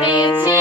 fancy.